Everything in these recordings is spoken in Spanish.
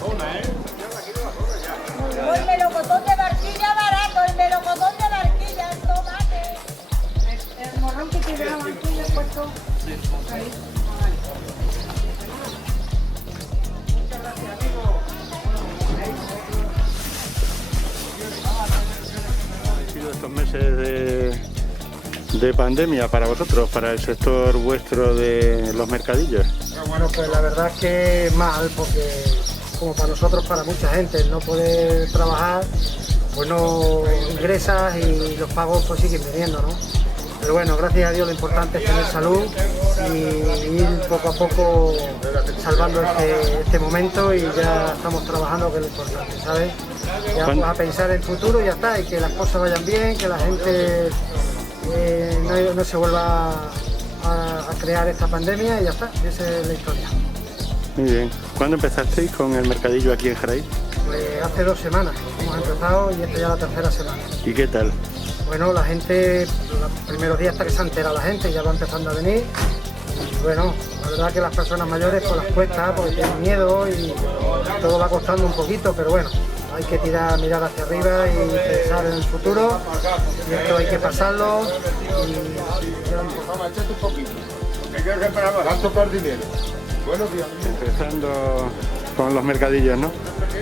El melocotón de barquilla barato, el melocotón de barquilla, el tomate. El morrón que tiene la barquilla puesto. Ahí. Muchas gracias, amigo. ¿Han sido estos meses de pandemia para vosotros, para el sector vuestro de los mercadillos? Bueno, pues la verdad es que mal, porque como para nosotros, para mucha gente, el no poder trabajar, pues no ingresas y los pagos pues siguen viniendo, ¿no? Pero bueno, gracias a Dios lo importante es tener salud y ir poco a poco salvando este momento, y ya estamos trabajando, que es lo importante, ¿sabes? Ya pues a pensar en el futuro y ya está, y que las cosas vayan bien, que la gente no se vuelva a crear esta pandemia, y ya está, esa es la historia. Muy bien. ¿Cuándo empezasteis con el mercadillo aquí en Jaraíz? Pues hace 2 semanas hemos empezado, y esta ya es la 3.ª semana. ¿Y qué tal? Bueno, la gente, los primeros días hasta que se entera la gente, ya va empezando a venir. Y bueno, la verdad que las personas mayores pues las cuesta, porque tienen miedo y todo va costando un poquito, pero bueno, hay que mirar hacia arriba y pensar en el futuro, y esto hay que pasarlo. Échate un poquito, porque hay que reparar más. ¿Cuánto por dinero? Buenos días. Empezando con los mercadillos, ¿no?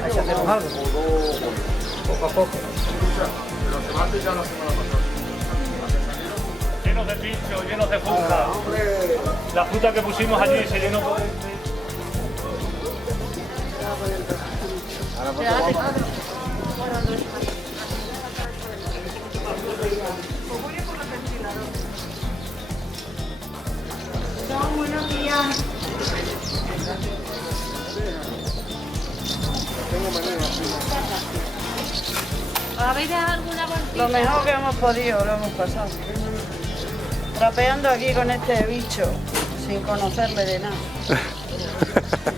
Hay que hacer algo, poco a poco. Los tomates ya la semana pasada. Llenos de pincho, llenos de fruta. La fruta que pusimos allí se llenó por... Buenos días. ¿Habéis dejado alguna bolsita? Lo mejor que hemos podido, lo hemos pasado. Trapeando aquí con este bicho, sin conocerle de nada.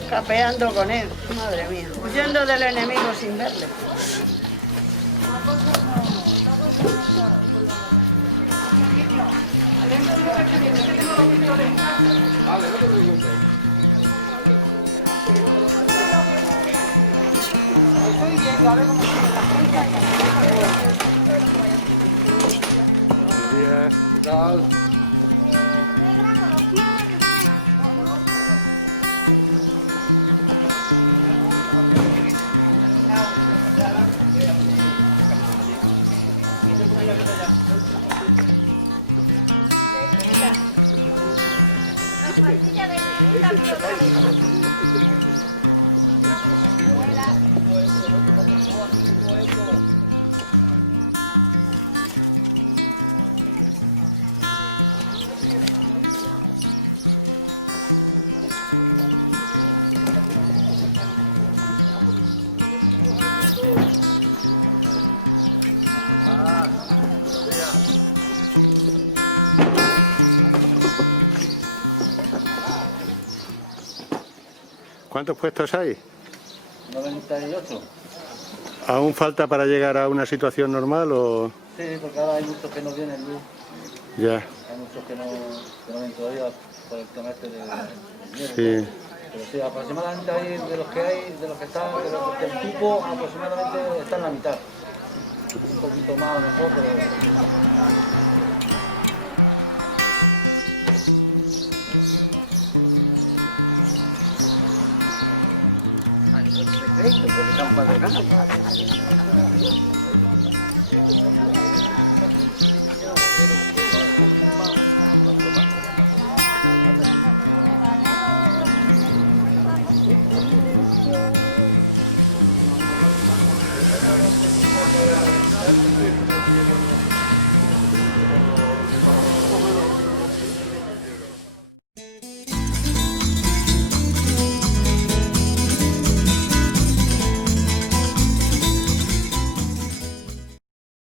Capeando con él, madre mía. Huyendo del enemigo sin verle. Vale, no te preocupes. Buenos días. ¿Qué tal? ¿Cuántos puestos hay? 98. ¿Aún falta para llegar a una situación normal o...? Sí, porque ahora hay muchos que no vienen luz. Ya, Hay muchos que no vienen todavía por el tema este de dinero. sí. Pero sí, aproximadamente hay de los que están, del cupo, aproximadamente está en la mitad. Un poquito más a lo mejor, pero... Perfecto, porque estamos para regalar.